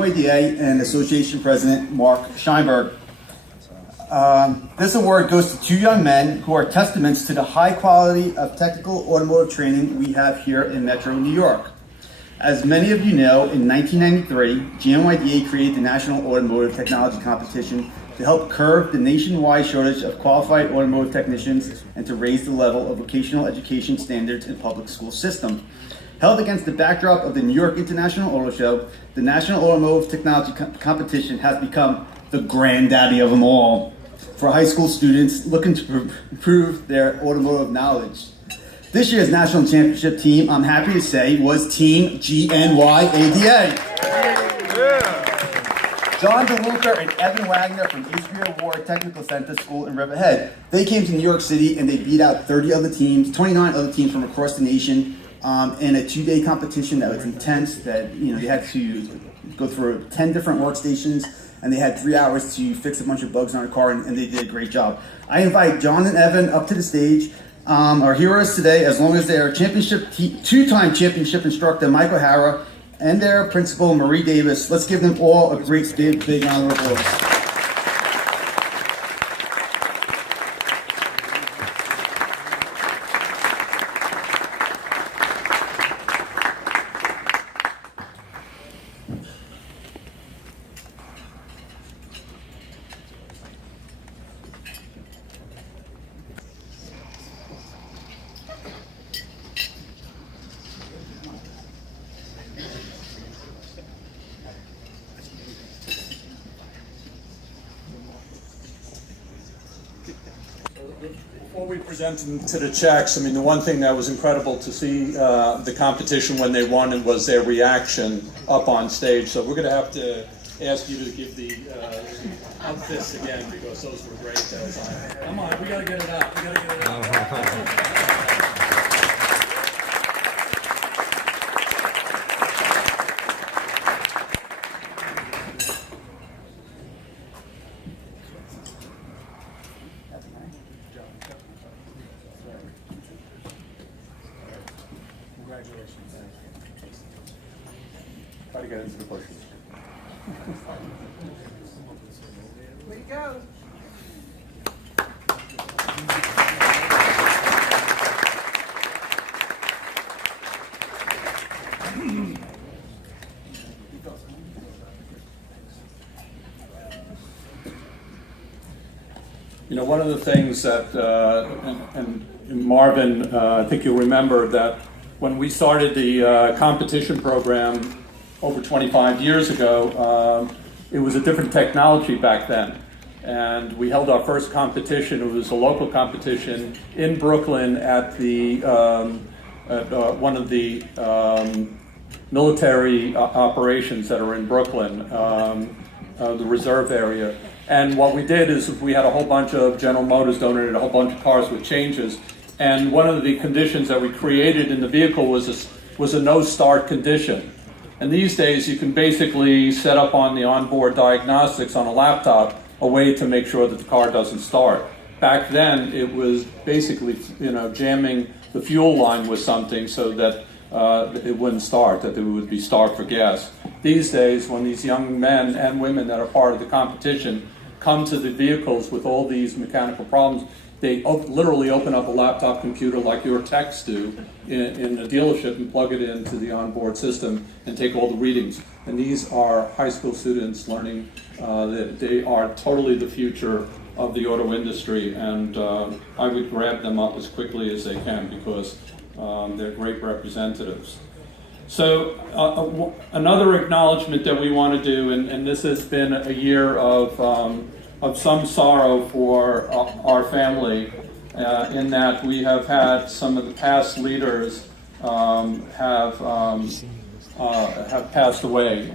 GNYADA and Association President Mark Scheinberg. This award goes to two young men who are testaments to the high quality of technical automotive training we have here in Metro New York. As many of you know, in 1993, GNYADA created the National Automotive Technology Competition to help curb the nationwide shortage of qualified automotive technicians and to raise the level of vocational education standards in public school system. Held against the backdrop of the New York International Auto Show, the National Automotive Technology Competition has become the granddaddy of them all for high school students looking to improve their automotive knowledge. This year's national championship team, I'm happy to say, was Team GNYADA. John GNYADA and Evan Wagner from HBO Ward Technical Center School in Riverhead. They came to New York City and they beat out 29 other teams from across the nation in a 2-day competition that was intense. That they had to go through 10 different workstations and they had 3 hours to fix a bunch of bugs on their car, and they did a great job. I invite John and Evan up to the stage. Our heroes today, as long as they are two-time championship instructor Michael Hara and their principal Marie Davis. Let's give them all a great big round of applause. Before we present them to the checks, I mean, the one thing that was incredible to see the competition when they won and was their reaction up on stage. So we're going to have to ask you to give the up fists again because those were great that time. Come on, we got to get it out. We got to get it out. Congratulations. Try to get into the bushes. Way to go. One of the things that, and Marvin, I think you'll remember that when we started the competition program over 25 years ago, it was a different technology back then. And we held our first competition. It was a local competition in Brooklyn at the one of the military operations that are in Brooklyn, the reserve area. And what we did is we had a whole bunch of General Motors donated a whole bunch of cars with changes. And one of the conditions that we created in the vehicle was a no-start condition. And these days you can basically set up on the onboard diagnostics on a laptop a way to make sure that the car doesn't start. Back then it was basically jamming the fuel line with something so that it wouldn't start, that it would be starved for gas. These days, when these young men and women that are part of the competition come to the vehicles with all these mechanical problems, they literally open up a laptop computer like your techs do in a dealership and plug it into the onboard system and take all the readings. And these are high school students learning that they are totally the future of the auto industry, and I would grab them up as quickly as they can because they're great representatives. So another acknowledgement that we want to do, and this has been a year of some sorrow for our family, in that we have had some of the past leaders have passed away.